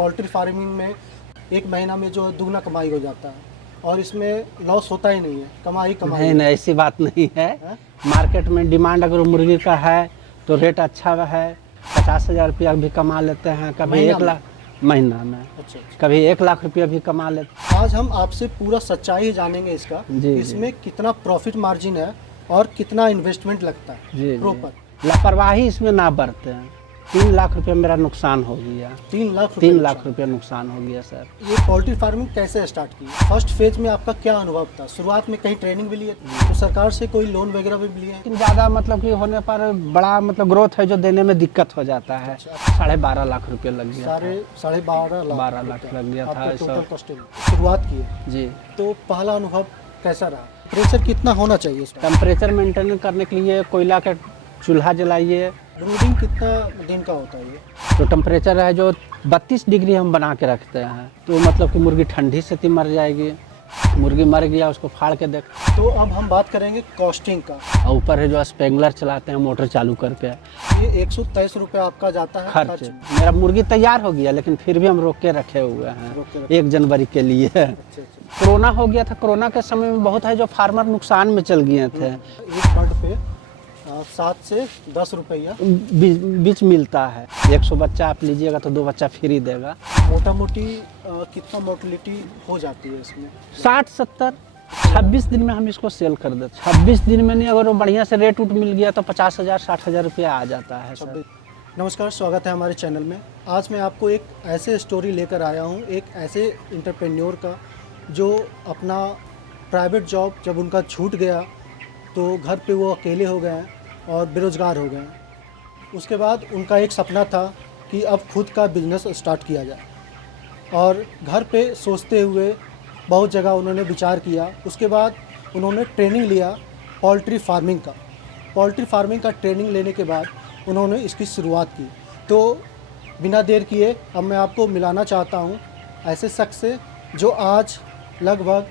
Poultry farming में एक महीना में जो दुगना कमाई हो जाता है और इसमें लॉस होता ही नहीं है, कमाई कमाई नहीं, ऐसी बात नहीं है। है? मार्केट में डिमांड अगर मुर्गी का है तो रेट अच्छा है, 50,000 रुपया भी कमा लेते हैं, कभी महीना 1 लाख महीना में, अच्छा। कभी 1 लाख रुपया भी कमा लेते हैं। आज हम आपसे पूरा सच्चाई जानेंगे इसका, जी, इसमें कितना प्रॉफिट मार्जिन है और कितना इन्वेस्टमेंट लगता है जी, प्रॉपर। लापरवाही इसमें ना बरते हैं। 3 लाख रुपया मेरा नुकसान हो गया। 3 लाख 3 लाख रुपया नुकसान हो गया सर। ये पोल्ट्री फार्मिंग कैसे स्टार्ट की? फर्स्ट फेज में आपका क्या अनुभव था? शुरुआत में कहीं ट्रेनिंग भी लिए तो सरकार से कोई लोन वगैरह भी लिए हैं? लेकिन ज़्यादा मतलब कि होने पर बड़ा मतलब ग्रोथ है जो देने में दिक्कत हो जाता है। 12.5 लाख रुपया लग गया। साढ़े 12 लाख लग गया था। टोटल कॉस्टिंग शुरुआत की है। जी। तो पहला अनुभव कैसा रहा? प्रेशर कितना होना चाहिए इसका? टेम्परेचर मेंटेन करने के लिए कोयला का चूल्हा जलाइए। ब्रूडिंग कितना दिन का होता है ये? तो टेम्परेचर है जो 32 डिग्री हम बना के रखते हैं, तो मतलब कि मुर्गी ठंडी से मर जाएगी। मुर्गी मर गया उसको फाड़ के देख। तो अब हम बात करेंगे कॉस्टिंग का। और ऊपर है जो स्प्रिंकलर चलाते हैं मोटर चालू करके, ये 123 रुपये आपका जाता है खर्च। मेरा मुर्गी तैयार हो गया लेकिन फिर भी हम रोक के रखे हुए हैं 1 जनवरी के लिए। अच्छा। कोरोना हो गया था, कोरोना के समय में बहुत है जो फार्मर नुकसान में चल गए थे। एक बर्ड पे 7 से 10 रुपया बीच मिलता है। 100 बच्चा आप लीजिएगा तो 2 बच्चा फ्री देगा। मोटा मोटी कितना मोटिलिटी हो जाती है इसमें? 60-70 26 दिन में हम इसको सेल कर देते। 26 दिन में नहीं, अगर वो बढ़िया से रेट उट मिल गया तो 50,000 60,000 रुपया आ जाता है सर। नमस्कार, स्वागत है हमारे चैनल में। आज मैं आपको एक ऐसे स्टोरी लेकर आया हूँ, एक ऐसे एंटरप्रेन्योर का जो अपना प्राइवेट जॉब जब उनका छूट गया तो घर पे वो अकेले हो गए और बेरोज़गार हो गए। उसके बाद उनका एक सपना था कि अब खुद का बिजनेस स्टार्ट किया जाए, और घर पे सोचते हुए बहुत जगह उन्होंने विचार किया। उसके बाद उन्होंने ट्रेनिंग लिया पोल्ट्री फार्मिंग का। पोल्ट्री फार्मिंग का ट्रेनिंग लेने के बाद उन्होंने इसकी शुरुआत की। तो बिना देर किए अब मैं आपको मिलाना चाहता हूँ ऐसे शख्स से जो आज लगभग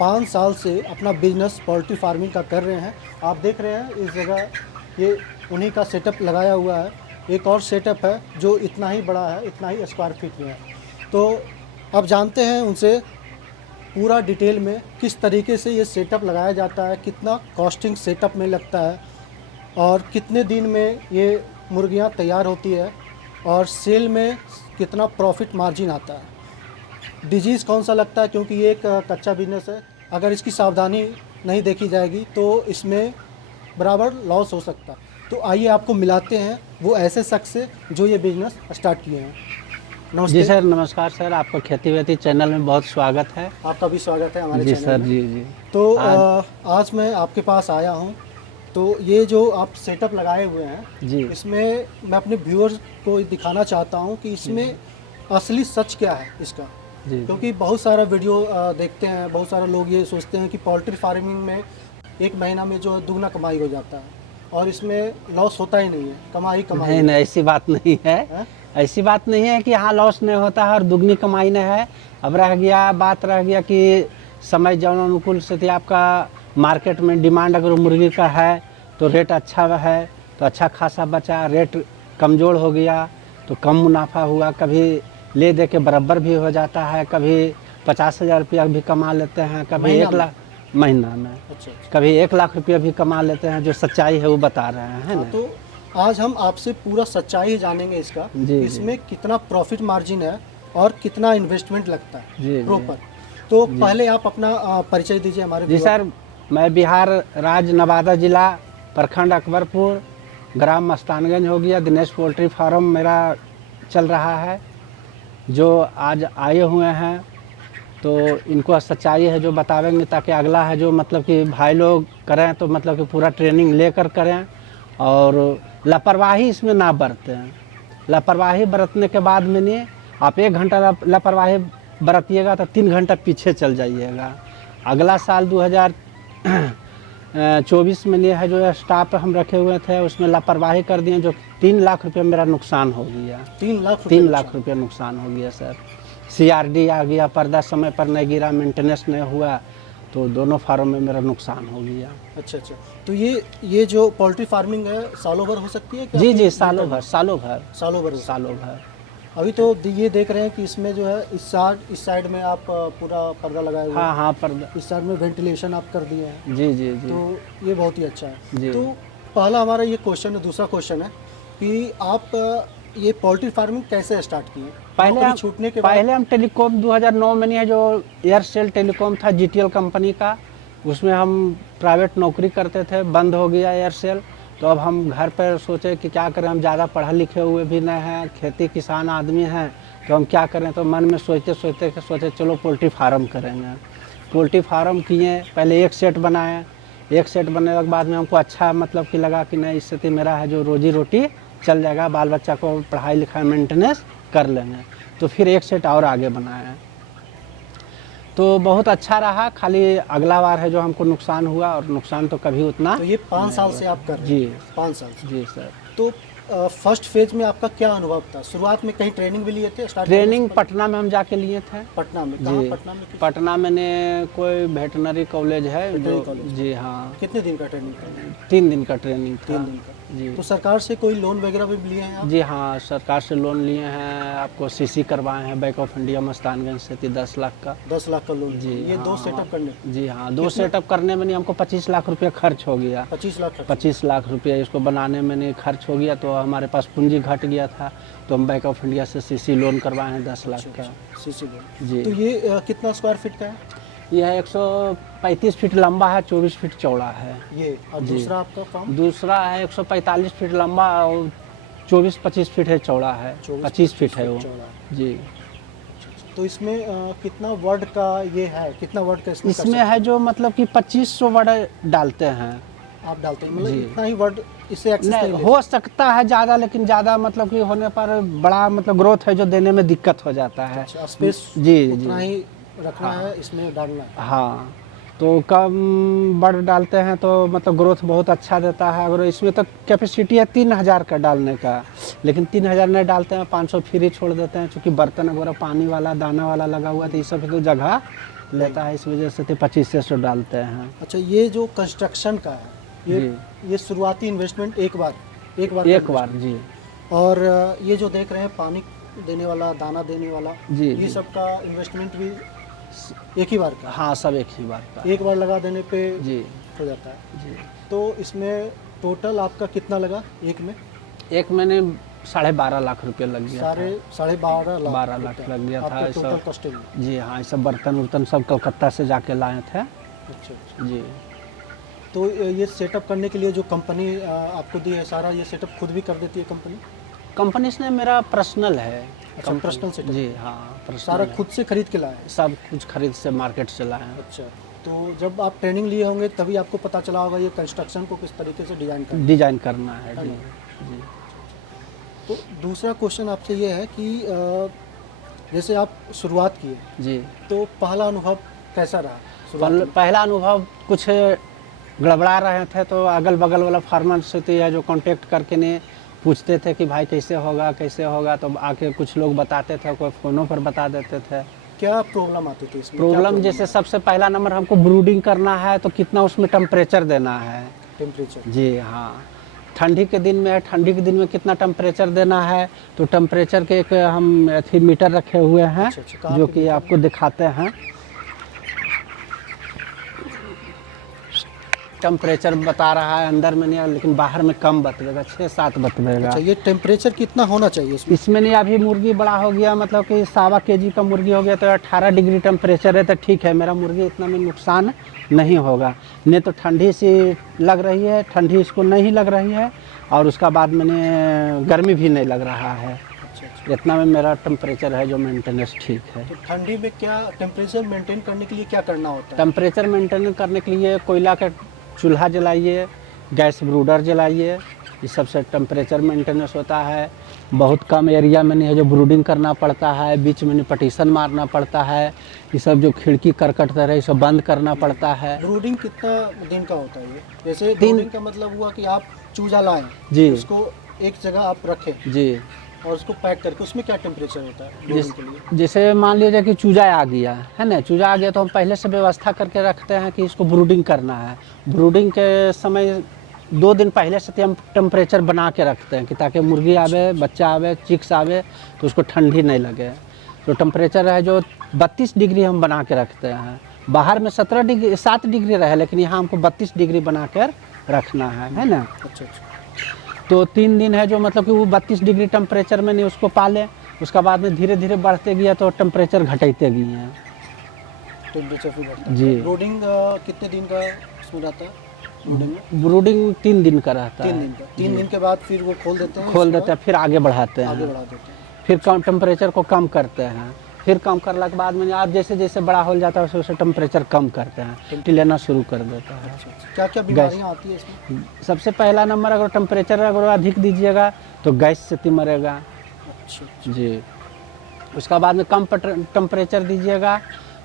5 साल से अपना बिजनेस पोल्ट्री फार्मिंग का कर रहे हैं। आप देख रहे हैं इस जगह ये उन्हीं का सेटअप लगाया हुआ है। एक और सेटअप है जो इतना ही बड़ा है, इतना ही स्क्वायर फीट में है। तो अब जानते हैं उनसे पूरा डिटेल में किस तरीके से ये सेटअप लगाया जाता है, कितना कॉस्टिंग सेटअप में लगता है और कितने दिन में ये मुर्गियां तैयार होती है और सेल में कितना प्रॉफिट मार्जिन आता है। डिजीज़ कौन सा लगता है, क्योंकि ये एक कच्चा बिजनेस है। अगर इसकी सावधानी नहीं देखी जाएगी तो इसमें बराबर लॉस हो सकता है। तो आइए आपको मिलाते हैं वो ऐसे शख्स से जो ये बिजनेस स्टार्ट किए हैं। नमस्ते। जी सर, नमस्कार सर। आपका खेती वेती चैनल में बहुत स्वागत है। आपका भी स्वागत है हमारे जी चैनल सर। में। जी। तो आज मैं आपके पास आया हूँ। तो ये जो आप सेटअप लगाए हुए हैं जी। इसमें मैं अपने व्यूअर्स को दिखाना चाहता हूँ कि इसमें असली सच क्या है इसका। जी। क्योंकि बहुत सारा वीडियो देखते हैं, बहुत सारे लोग ये सोचते हैं कि पोल्ट्री फार्मिंग में एक महीना में जो दुगना कमाई हो जाता है और इसमें लॉस होता ही नहीं है, कमाई कमाई। नहीं, ऐसी बात नहीं है। ऐसी बात नहीं है कि यहाँ लॉस नहीं होता है और दुगनी कमाई नहीं है। अब बात रह गया कि समय जब अनुकूल स्थिति आपका मार्केट में डिमांड अगर मुर्गी का है तो रेट अच्छा है तो अच्छा खासा बचा, रेट कमज़ोर हो गया तो कम मुनाफा हुआ। कभी ले दे के बराबर भी हो जाता है, कभी 50,000 रुपया भी कमा लेते हैं, कभी 1 लाख महीना में। अच्छा। कभी 1 लाख रुपया भी कमा लेते हैं। जो सच्चाई है वो बता रहे हैं ना। तो आज हम आपसे पूरा सच्चाई जानेंगे इसका, इसमें कितना प्रॉफिट मार्जिन है और कितना इन्वेस्टमेंट लगता है प्रॉपर। तो पहले आप अपना परिचय दीजिए हमारे। जी सर, मैं बिहार राज्य नवादा जिला प्रखंड अकबरपुर ग्राम मस्तानगंज हो गया। दिनेश पोल्ट्री फार्म मेरा चल रहा है। जो आज आए हुए हैं तो इनको सच्चाई है जो बतावेंगे, ताकि अगला है जो मतलब कि भाई लोग करें तो मतलब कि पूरा ट्रेनिंग लेकर करें और लापरवाही इसमें ना बरतें। लापरवाही बरतने के बाद में नहीं, आप 1 घंटा लापरवाही बरतिएगा तो 3 घंटा पीछे चल जाइएगा। अगला साल 2024 में नहीं है जो स्टाफ हम रखे हुए थे उसमें लापरवाही कर दिए, जो 3 लाख रुपया मेरा नुकसान हो गया। 3 लाख रुपया नुकसान हो गया सर। CRD आ गया, पर्दा समय पर नहीं गिरा, मेंटेनेंस नहीं हुआ, तो दोनों फार्म में मेरा नुकसान हो गया। अच्छा। तो ये जो पोल्ट्री फार्मिंग है सालों भर हो सकती है क्या? जी, सालों भर। अभी तो ये देख रहे हैं कि इसमें जो है इस साइड में आप पूरा पर्दा लगाए हुए हैं। हाँ हाँ पर्दा, इस साइड में वेंटिलेशन आप कर दिए हैं, जी जी जी तो ये बहुत ही अच्छा है। जी। तो पहला हमारा ये क्वेश्चन है। दूसरा क्वेश्चन है कि आप ये पोल्ट्री फार्मिंग कैसे स्टार्ट किए? नौकरी छूटने के बाद? पहले हम टेलीकॉम 2009 में नहीं है जो एयरसेल टेलीकॉम था जीटीएल कंपनी का, उसमें हम प्राइवेट नौकरी करते थे, बंद हो गया एयरसेल। तो अब हम घर पर सोचे कि क्या करें, हम ज़्यादा पढ़े लिखे हुए भी नहीं हैं, खेती किसान आदमी हैं, तो हम क्या करें। तो मन में सोचते चलो पोल्ट्री फार्म करेंगे। पोल्ट्री फार्म किए, पहले एक सेट बनाए। एक सेट बनने के बाद में हमको अच्छा मतलब कि लगा कि नहीं, इससे तो मेरा है जो रोजी रोटी चल जाएगा, बाल बच्चा को पढ़ाई लिखाई मेंटेनेंस कर लेंगे। तो फिर एक सेट और आगे बनाए, तो बहुत अच्छा रहा। खाली अगला बार है जो हमको नुकसान हुआ, और नुकसान तो कभी उतना। तो ये 5 साल से आप कर रहे हैं? जी 5 साल से। जी सर। तो फर्स्ट फेज में आपका क्या अनुभव था? शुरुआत में कहीं ट्रेनिंग भी लिए थे? ट्रेनिंग पटना में हम जाके लिए थे। पटना में? कहाँ जी पटना में? पटना मैंने कोई वेटनरी कॉलेज है वेटनरी जो, कॉलेज। जी हाँ, कितने दिन का ट्रेनिंग था? 3 दिन का ट्रेनिंग था। 3 दिन का। जी तो सरकार से कोई लोन वगैरह भी लिए हैं आप? जी हाँ, सरकार से लोन लिए हैं, आपको सीसी करवाए हैं बैंक ऑफ इंडिया मस्तानगंज से 10 लाख का। 10 लाख का लोन? जी ये हाँ, 2 सेटअप करने? जी हाँ, 2 सेटअप करने में नहीं हमको 25 लाख रुपये खर्च हो गया। 25 लाख खर्च? 25 लाख रुपये इसको बनाने में नहीं खर्च हो गया, तो हमारे पास पूंजी घट गया था, तो हम बैंक ऑफ इंडिया से सीसी लोन करवाए हैं 10 लाख का। CC loan. जी। तो ये कितना स्क्वायर फीट का है? यह 135 फीट लंबा है, 24 फीट चौड़ा है। ये और जी। दूसरा आपका फार्म? दूसरा है 145 फीट लंबा और 24-25 फीट है चौड़ा है, 25 फीट है वो। चौड़ा है। जी। तो इसमें कितना वर्ड का ये है? कितना वर्ड का इसमें कर इसमें है जो मतलब कि 2500 वर्ड डालते हैं। सकते? आप डालते हैं मतलब जी। इतना ही वर्ड इससे एक्सेस नहीं नहीं ले हो सकता है ज़्यादा, लेकिन ज़्यादा मतलब कि होने पर बड़ा मतलब ग्रोथ है जो देने में दिक्कत हो जाता है। सकते? स्पेस जी उतना जी ही रखना है, इसमें डालना है। हाँ, तो कम वर्ड डालते हैं तो मतलब ग्रोथ बहुत अच्छा देता है। अगर इसमें तो कैपेसिटी है 3000 का डालने का, लेकिन 3000 नहीं डालते हैं, 500 फ्री छोड़ देते हैं, क्योंकि बर्तन वगैरह पानी वाला दाना वाला लगा हुआ है, तो ये सब तो जगह लेता है, इस वजह से तो 2500 डालते हैं। अच्छा, ये जो कंस्ट्रक्शन का है, ये शुरुआती इन्वेस्टमेंट एक बार एक बार जी। और ये जो देख रहे हैं पानी देने वाला, दाना देने वाला, जी, ये जी। सब का इन्वेस्टमेंट भी एक ही बार का? हाँ, सब एक ही बार का। एक बार लगा देने पे जी हो जाता है। जी। तो इसमें टोटल आपका कितना लगा एक में? एक मैंने 12.5 लाख रुपये लग गया था। 12.5 लाख? 12 लाख लग गया था। आपका ये टोटल सब, कॉस्टिंग? जी हाँ, ये सब बर्तन उर्तन सब कलकत्ता से जाके लाए थे। अच्छा अच्छा। जी। तो ये सेटअप करने के लिए जो कंपनी आपको दी है, सारा ये सेटअप खुद भी कर देती है कंपनी? कंपनी से मेरा पर्सनल है। अच्छा, कंपनी- पर्सनल सेटअप? जी हाँ, पर्सनल सारा है। खुद से खरीद के लाए हैं? सब कुछ खरीद से मार्केट से लाए हैं। अच्छा, तो जब आप ट्रेनिंग लिए होंगे तभी आपको पता चला होगा ये कंस्ट्रक्शन को किस तरीके से डिज़ाइन करना है। डिजाइन करना है। जी जी। तो दूसरा क्वेश्चन आपसे ये है कि जैसे आप शुरुआत किए, जी। तो पहला अनुभव कैसा रहा शुरुआत में? पहला अनुभव कुछ गड़बड़ा रहे थे, तो अगल बगल वाला फार्मर से तो या जो कांटेक्ट करके ने पूछते थे कि भाई कैसे होगा, तो आके कुछ लोग बताते थे, कोई फ़ोनों पर बता देते थे। क्या प्रॉब्लम आती थी इसमें? प्रॉब्लम जैसे सबसे पहला नंबर हमको ब्रूडिंग करना है, तो कितना उसमें टेम्परेचर देना है। टेम्परेचर? जी हाँ, ठंडी के दिन में कितना टेम्परेचर देना है, तो टेम्परेचर के एक हम अथी मीटर रखे हुए हैं। अच्छा, कहाँ जो पे कि मीटर? आपको दिखाते हैं। टेम्परेचर बता रहा है अंदर में नहीं, लेकिन बाहर में कम बतलेगा, 6-7 बतलेगा। अच्छा, ये टेम्परेचर कितना होना चाहिए इसमें? इसमें नहीं, अभी मुर्गी बड़ा हो गया, मतलब कि 1.25 kg का मुर्गी हो गया, तो 18 डिग्री टेम्परेचर है, तो ठीक है, मेरा मुर्गी इतना में नुकसान नहीं होगा। नहीं तो ठंडी सी लग रही है, ठंडी इसको नहीं लग रही है, और उसका बाद मैंने गर्मी भी नहीं लग रहा है। अच्छा अच्छा। इतना में मेरा टेम्परेचर है जो मेंटेनेंस ठीक है। तो ठंडी में क्या टेम्परेचर मेंटेन करने के लिए क्या करना होता है? टेम्परेचर मेंटेन करने के लिए कोयला का चूल्हा जलाइए, गैस ब्रूडर जलाइए, इस सबसे टेम्परेचर मेंटेनेंस होता है। बहुत कम एरिया में नहीं है जो ब्रूडिंग करना पड़ता है, बीच में पार्टीशन मारना पड़ता है, ये सब जो खिड़की करकट तरह ये सब बंद करना पड़ता है। ब्रूडिंग कितना दिन का होता है ये? जैसे ब्रूडिंग का मतलब हुआ कि आप चूजा लाएं, जी उसको एक जगह आप रखें जी। और उसको पैक करके, उसमें क्या टेम्परेचर होता है ब्रूडिंग के लिए? जैसे मान लीजिए कि चूजा आ गया है ना, चूजा आ गया तो हम पहले से व्यवस्था करके रखते हैं कि इसको ब्रूडिंग करना है। ब्रूडिंग के समय 2 दिन पहले से हम टेम्परेचर बना के रखते हैं कि ताकि मुर्गी आवे, बच्चा आवे, चिक्स आवे तो उसको ठंडी नहीं लगे। तो टेम्परेचर है जो 32 डिग्री हम बना के रखते हैं। बाहर में 7 डिग्री रहे, लेकिन यहाँ हमको 32 डिग्री बना कर रखना है ना। अच्छा अच्छा। तो 3 दिन है जो मतलब कि वो 32 डिग्री टेम्परेचर में नहीं उसको पाले, उसका बाद में धीरे धीरे बढ़ते गया तो टेम्परेचर घटते गए हैं। टेम्परेचर फिर बढ़ता है। जी। ब्रूडिंग कितने दिन का उसमें रहता है? ब्रूडिंग में ब्रूडिंग 3 दिन का रहता 3 है। दिन का। 3 दिन के बाद फिर वो खोल देते हैं? खोल उसके देते हैं, फिर आगे बढ़ाते बाद आगे हैं, बढ़ा देते हैं। फिर कम टेम्परेचर को कम करते हैं, फिर कम करने के बाद में आप जैसे जैसे बड़ा हो जाता है वैसे टेम्परेचर कम करते हैं, टेम्परेचर लेना शुरू कर देता है। अच्छा अच्छा। क्या क्या बीमारियाँ आती है इसमें? सबसे पहला नंबर, अगर टेम्परेचर अगर अधिक दीजिएगा तो गैस से मरेगा। अच्छा अच्छा। जी। उसका बाद में कम टेम्परेचर दीजिएगा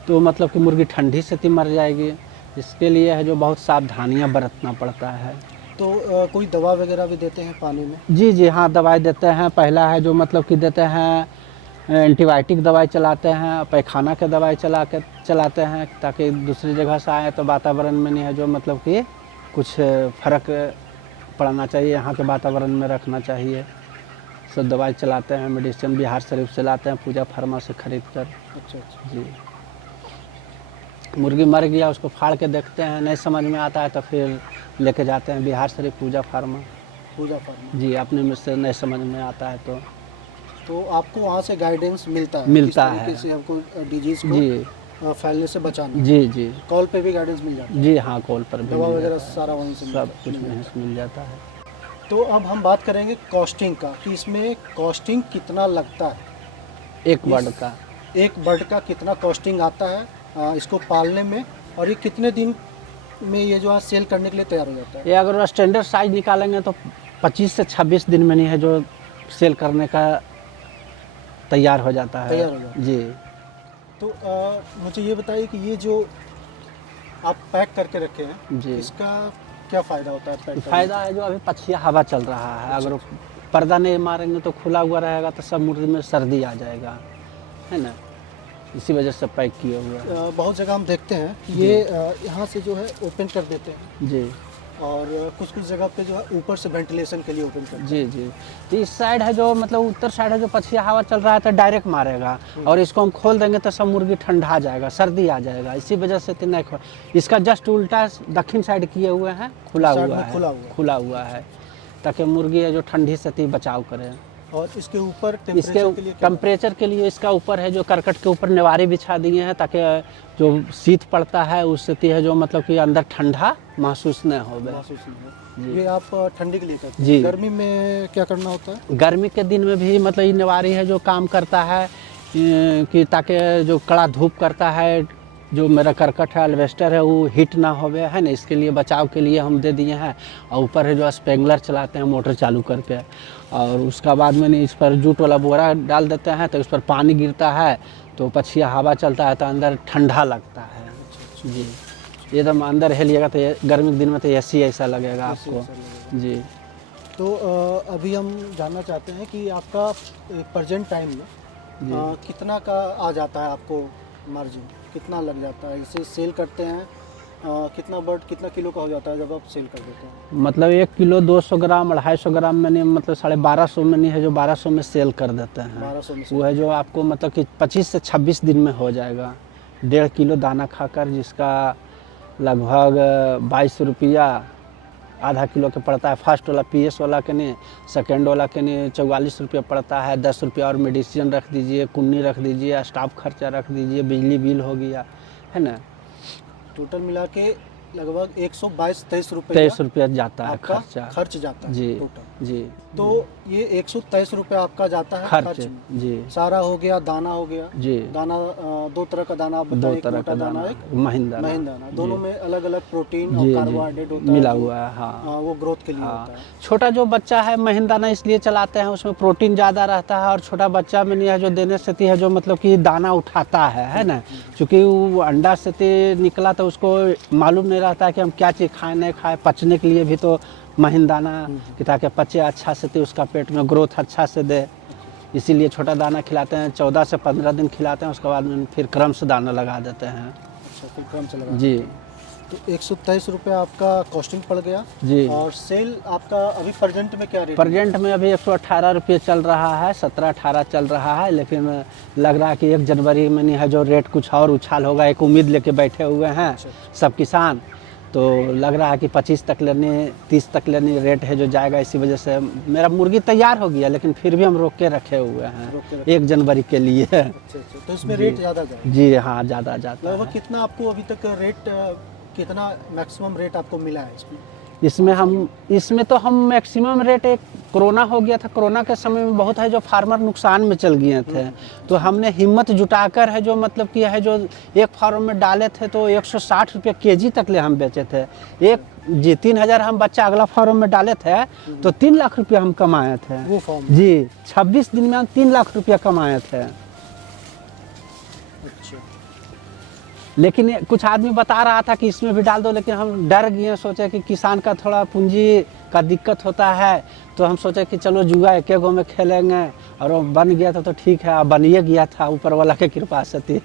तो मतलब कि मुर्गी ठंडी से मर जाएगी। इसके लिए है जो बहुत सावधानियां बरतना पड़ता है। तो कोई दवा वगैरह भी देते हैं पानी में? जी जी हाँ, दवाई देते हैं। पहला है जो मतलब कि देते हैं एंटीबायोटिक दवाई चलाते हैं, पैखाना के दवाई चलाते हैं ताकि दूसरी जगह से आए तो वातावरण में नहीं है जो मतलब कि कुछ फ़र्क पड़ना चाहिए, यहाँ के वातावरण में रखना चाहिए। सब दवाई चलाते हैं, मेडिसिन बिहार शरीफ से लाते हैं, पूजा फार्मा से खरीद कर। अच्छा अच्छा। जी। मुर्गी मर गया उसको फाड़ के देखते हैं, नहीं समझ में आता है तो फिर लेके जाते हैं बिहार शरीफ पूजा फार्मा। पूजा फार्मा। जी, अपने में से नहीं समझ में आता है तो आपको वहाँ से गाइडेंस मिलता है? मिलता किस तरीके है। से हमको डिजीज को जी फैलने से बचाना है? जी जी कॉल पे भी गाइडेंस मिल जाता है? जी हाँ, कॉल पर भी दवा मिल वगैरह जाता है, सारा वहीं से सब कुछ मिल वहीं जाता से मिल जाता है। है। तो अब हम बात करेंगे कॉस्टिंग का कि इसमें कॉस्टिंग कितना लगता है? एक बर्ड का एक बर्ड का कितना कॉस्टिंग आता है इसको पालने में, और ये कितने दिन में ये जो है सेल करने के लिए तैयार हो जाता है? ये अगर स्टैंडर्ड साइज निकालेंगे तो 25 से 26 दिन में नहीं है जो सेल करने का तैयार हो जाता है। तैयार हो जाता है। जी। तो मुझे ये बताइए कि ये जो आप पैक करके रखे हैं, जी। इसका क्या फ़ायदा होता है पैक करने फायदा है जो अभी पछिया हवा चल रहा है, अगर वो पर्दा नहीं मारेंगे तो खुला हुआ रहेगा तो सब मुर्गी में सर्दी आ जाएगा, है ना। इसी वजह से पैक किए हुए हैं। बहुत जगह हम देखते हैं कि ये यहाँ से जो है ओपन कर देते हैं, जी और कुछ कुछ जगह पे जो है ऊपर से वेंटिलेशन के लिए ओपन करते हैं। जी जी। तो इस साइड है जो मतलब उत्तर साइड है जो पछिया हवा चल रहा है तो डायरेक्ट मारेगा, और इसको हम खोल देंगे तो सब मुर्गी ठंडा जाएगा, सर्दी आ जाएगा। इसी वजह से तो नहीं इसका जस्ट उल्टा दक्षिण साइड किए हुए हैं, खुला साइड हुआ में है, खुला हुआ खुला हुआ है ताकि मुर्गी है जो ठंडी से बचाव करे। और इसके ऊपर इसके टेम्परेचर के लिए क्या? टेम्परेचर के लिए इसका ऊपर है जो करकट के ऊपर नेवारी बिछा दिए हैं ताकि जो शीत पड़ता है उससे है जो मतलब कि अंदर ठंडा महसूस नहीं हो। महसूस नहीं हो। जी। ये आप ठंडी के लिए करते हैं? जी। गर्मी में क्या करना होता है? गर्मी के दिन में भी मतलब ये नेवारी है जो काम करता है कि ताकि जो कड़ा धूप करता है, जो मेरा करकट है एल्वेस्टर है वो हीट ना होवे, है ना। इसके लिए बचाव के लिए हम दे दिए हैं। और ऊपर है जो स्प्रिंकलर चलाते हैं मोटर चालू करके, और उसका बाद में इस पर जूट वाला बोरा डाल देते हैं तो उस पर पानी गिरता है तो पछिया हवा चलता है तो अंदर ठंडा लगता है। जी, एकदम अंदर हेलिएगा तो गर्मी के दिन में तो एसी ऐसा लगेगा आपको। जी। तो अभी हम जानना चाहते हैं कि आपका प्रेजेंट टाइम में कितना का आ जाता है आपको मार्जिन, कितना लग जाता है? इसे सेल करते हैं कितना बर्ड कितना किलो का हो जाता है जब आप सेल कर देते हैं? मतलब 1 किलो 200 ग्राम 250 ग्राम में नहीं, मतलब 1250 में नहीं है जो 1200 में सेल कर देते हैं। 1200 में वो है जो आपको मतलब कि 25 से 26 दिन में हो जाएगा। 1.5 किलो दाना खाकर जिसका लगभग 22 रुपया आधा किलो के पड़ता है। फर्स्ट वाला PS वाला के नहीं, सेकेंड वाला के नहीं 44 रुपया पड़ता है। 10 रुपया और मेडिसिन रख दीजिए, कुन्नी रख दीजिए, स्टाफ खर्चा रख दीजिए, बिजली बिल हो गया, है ना। टोटल मिला के लगभग 122-23 रुपये 23 रुपया जाता है आपका खर्चा। खर्च जाता है जी टोटल। जी। तो ये 123 रुपये आपका जाता है खर्च। खर्च में। जी सारा हो गया, दाना हो गया। जी। दाना 2 तरह का दाना आप 2 बताइए, एक तरह मोटा का दाना, दाना, एक महीन दाना, महीन दाना। दोनों में अलग अलग प्रोटीन और जी कार्बोहाइड्रेट जी होता है मिला जो, हुआ है। हाँ वो ग्रोथ के लिए हाँ। होता है। छोटा जो बच्चा है महीन दाना इसलिए चलाते हैं, उसमें प्रोटीन ज़्यादा रहता है, और छोटा बच्चा में नहीं है जो देने से है जो मतलब कि दाना उठाता है ना। चूँकि वो अंडा से निकला तो उसको मालूम नहीं रहता है कि हम क्या चीज़ खाएं नहीं खाएं। पचने के लिए भी तो महीन दाना कि ताकि पचे अच्छा से उसका पेट में ग्रोथ अच्छा से दे, इसीलिए छोटा दाना खिलाते हैं। 14 से 15 दिन खिलाते हैं, उसके बाद में फिर क्रम से दाना लगा देते हैं। अच्छा, फिर क्रम से लगा। जी। तो 123 रुपये आपका कॉस्टिंग पड़ गया। जी। और सेल आपका अभी प्रेजेंट में क्या रेट? प्रेजेंट में अभी 118 रुपये चल रहा है, 17-18 चल रहा है, लेकिन लग रहा है कि 1 जनवरी में नहीं है जो रेट कुछ और उछाल होगा, एक उम्मीद लेके बैठे हुए हैं अच्छा। सब किसान। तो लग रहा है कि 25 तक लेने, 30 तक लेने रेट है जो जाएगा। इसी वजह से मेरा मुर्गी तैयार हो गया, लेकिन फिर भी हम रोक के रखे हुए हैं रोक के रखे। 1 जनवरी के लिए। अच्छा अच्छा, तो इसमें जी। रेट ज़्यादा जाएगा? जी हाँ, ज़्यादा जाता लगभग है। कितना आपको अभी तक रेट, कितना मैक्सिमम रेट आपको मिला है इसमें? इसमें तो हम मैक्सिमम रेट, एक कोरोना हो गया था, कोरोना के समय में बहुत है जो फार्मर नुकसान में चल गए थे। तो हमने हिम्मत जुटाकर है जो मतलब कि है जो एक फार्म में डाले थे तो 160 रुपये केजी तक ले हम बेचे थे। एक जी 3000 हम बच्चा अगला फार्म में डाले थे तो 3 लाख रुपया हम कमाए थे। वो फॉर्म जी 26 दिन में हम 3 लाख रुपया कमाए थे। अच्छा। लेकिन कुछ आदमी बता रहा था कि इसमें भी डाल दो, लेकिन हम डर गए, सोचे कि किसान का थोड़ा पूंजी का दिक्कत होता है, तो हम सोचे कि चलो जुआ एक गो में खेलेंगे, और वो बन गया था तो ठीक है, बनिए गया था ऊपर वाला के कृपा से थी।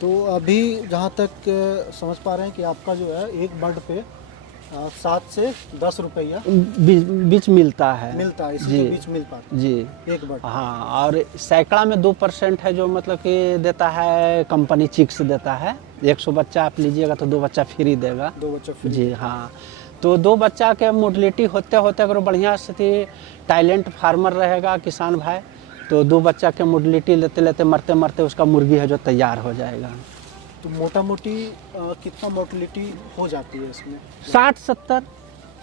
तो अभी जहाँ तक समझ पा रहे हैं कि आपका जो है एक बर्ड पे 7 से 10 रुपया बीच मिलता है। मिलता है, इसी जी के बीच मिल पाता है जी एक बर्ड। हाँ, और सैकड़ा में 2% है जो मतलब कि देता है कंपनी, चिक्स देता है। 100 बच्चा आप लीजिएगा तो 2 बच्चा फ्री देगा। 2 बच्चा फ्री। जी हाँ, तो 2 बच्चा के मोडलिटी होते होते अगर बढ़िया से टैलेंट फार्मर रहेगा किसान भाई, तो 2 बच्चा के मोडलिटी लेते लेते मरते मरते उसका मुर्गी है जो तैयार हो जाएगा। तो मोटा मोटी कितना मोर्टलिटी हो जाती है इसमें? 60-70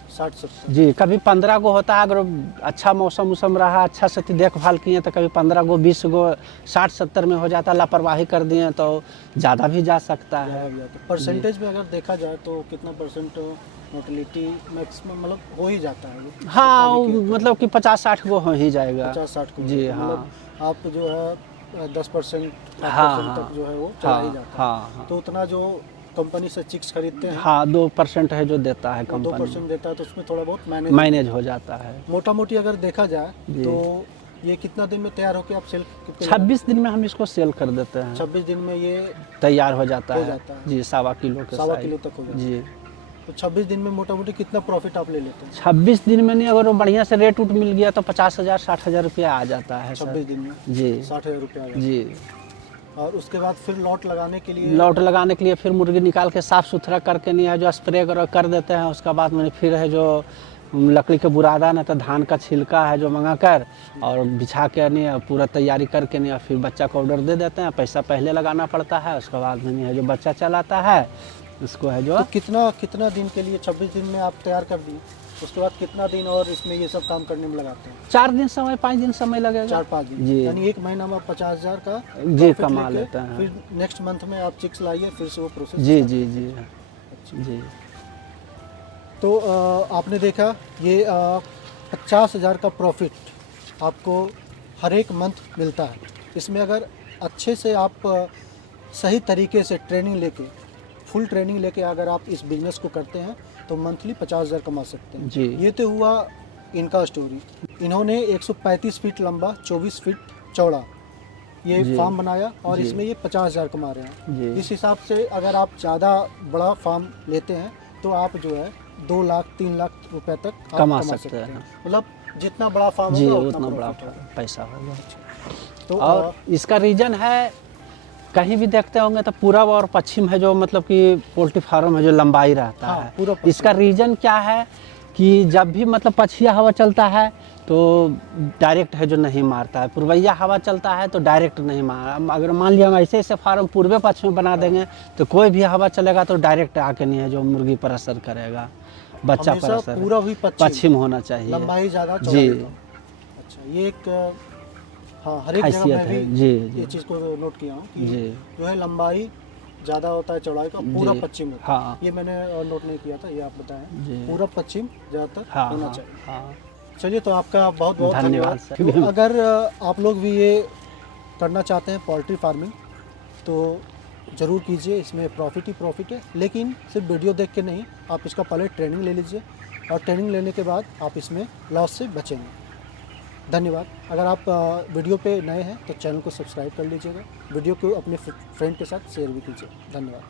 60-70। जी, कभी 15 गो होता है, अगर अच्छा मौसम रहा, अच्छा से देखभाल किए तो कभी 15 गो 20 गो 60-70 में हो जाता है। लापरवाही कर दिए तो ज़्यादा भी जा सकता है। परसेंटेज में अगर देखा जाए तो कितना परसेंट मोर्टलिटी मैक्सिमम मतलब हो ही जाता है? हाँ, मतलब कि 50-60 गो हो ही जाएगा। 50-60 को जी मतलब हाँ। आप जो है 10% हाँ, तक जो है वो चला ही जाता है। हाँ। तो उतना जो कंपनी से चिक्स खरीदते हैं, हाँ 2% है जो देता है कंपनी, 2% देता है, तो उसमें थोड़ा बहुत मैनेज हो जाता है। मोटा मोटी अगर देखा जाए जी। तो ये कितना दिन में तैयार होकर आप सेल? 26 दिन में हम इसको सेल कर देते हैं। 26 दिन में ये तैयार हो जाता हो है। जाता है। जी 1.25 किलो के 1.25 साइज। किलो तक हो जाता है। जी। तो 26 दिन में मोटा मोटी कितना प्रॉफिट आप ले लेते हैं? 26 दिन में नहीं, अगर वो बढ़िया से रेट उट मिल गया तो 50,000-60,000 रुपया आ जाता है सर। 26 दिन में जी 60,000 रुपया आ जाता है। जी। और उसके बाद फिर लॉट लगाने के लिए? लौट लगाने के लिए फिर मुर्गी निकाल के साफ़ सुथरा करके नहीं है जो स्प्रे कर देते हैं। उसका बाद में फिर है जो लकड़ी के बुरादा नहीं तो धान का छिलका है जो मंगा कर और बिछा के नहीं पूरा तैयारी करके नहीं, फिर बच्चा को ऑर्डर दे देते हैं। पैसा पहले लगाना पड़ता है, उसके बाद में नहीं है जो बच्चा चलाता है उसको है जो। तो कितना दिन के लिए 26 दिन में आप तैयार कर दिए, उसके बाद कितना दिन और इसमें ये सब काम करने में लगाते हैं? 4 दिन समय, 5 दिन समय लगेगा। 4-5 दिन जी। यानी 1 महीना में 50,000 का जी प्रॉफिट कमा लेके लेते हैं। फिर नेक्स्ट मंथ में आप चिक्स लाइए, फिर से वो प्रोसेस। जी जी जी अच्छा। जी। तो आपने देखा ये 50,000 का प्रॉफिट आपको हर एक मंथ मिलता है। इसमें अगर अच्छे से आप सही तरीके से ट्रेनिंग लेके, फुल ट्रेनिंग लेके अगर आप इस बिज़नेस को करते हैं तो मंथली 50,000 कमा सकते हैं। जी। ये तो हुआ इनका स्टोरी। इन्होंने 135 फीट लंबा 24 फीट चौड़ा ये जी। फार्म बनाया और जी। इसमें ये 50,000 कमा रहे हैं। जी। इस हिसाब से अगर आप ज़्यादा बड़ा फार्म लेते हैं तो आप जो है 2 लाख 3 लाख रुपए तक आप कमा सकते हैं। मतलब जितना बड़ा फार्म जी होगा उतना बड़ा profit होगा। पैसा होगा। तो और इसका रीज़न है, कहीं भी देखते होंगे तो पूरब और पश्चिम है जो मतलब कि पोल्ट्री फार्म है जो लंबाई रहता हाँ, है। पूरब पश्चिम। इसका रीज़न क्या है कि जब भी मतलब पछिया हवा चलता है तो डायरेक्ट है जो नहीं मारता है, पूर्वैया हवा चलता है तो डायरेक्ट नहीं मार। अगर मान लिया हम ऐसे फार्म पूर्वे पश्चिम में बना देंगे तो कोई भी हवा चलेगा तो डायरेक्ट आके नहीं है जो मुर्गी पर असर करेगा, बच्चा पर हमेशा असर पूरा भी पश्चिम होना चाहिए। लंबाई ज़्यादा जी। चौड़ाई कम। अच्छा, ये एक हाँ हर एक जगह खासियत मैं है। भी जी ये जी चीज़ को नोट किया हूँ कि जी। जो है लंबाई ज़्यादा होता है चौड़ाई का, पूरा जी। पश्चिम होता है। हाँ ये मैंने नोट नहीं किया था, ये आप बताएं। जी। पूरा पश्चिम ज़्यादातर हाँ होना हाँ चाहिए। हाँ। चलिए, तो आपका बहुत बहुत धन्यवाद धन्यवाद। सर। तो अगर आप लोग भी ये करना चाहते हैं पोल्ट्री फार्मिंग तो ज़रूर कीजिए, इसमें प्रॉफिट ही प्रॉफिट है। लेकिन सिर्फ वीडियो देख के नहीं, आप इसका पहले ट्रेनिंग ले लीजिए और ट्रेनिंग लेने के बाद आप इसमें लॉस से बचेंगे। धन्यवाद। अगर आप वीडियो पे नए हैं तो चैनल को सब्सक्राइब कर लीजिएगा, वीडियो को अपने फ्रेंड के साथ शेयर भी कीजिए। धन्यवाद।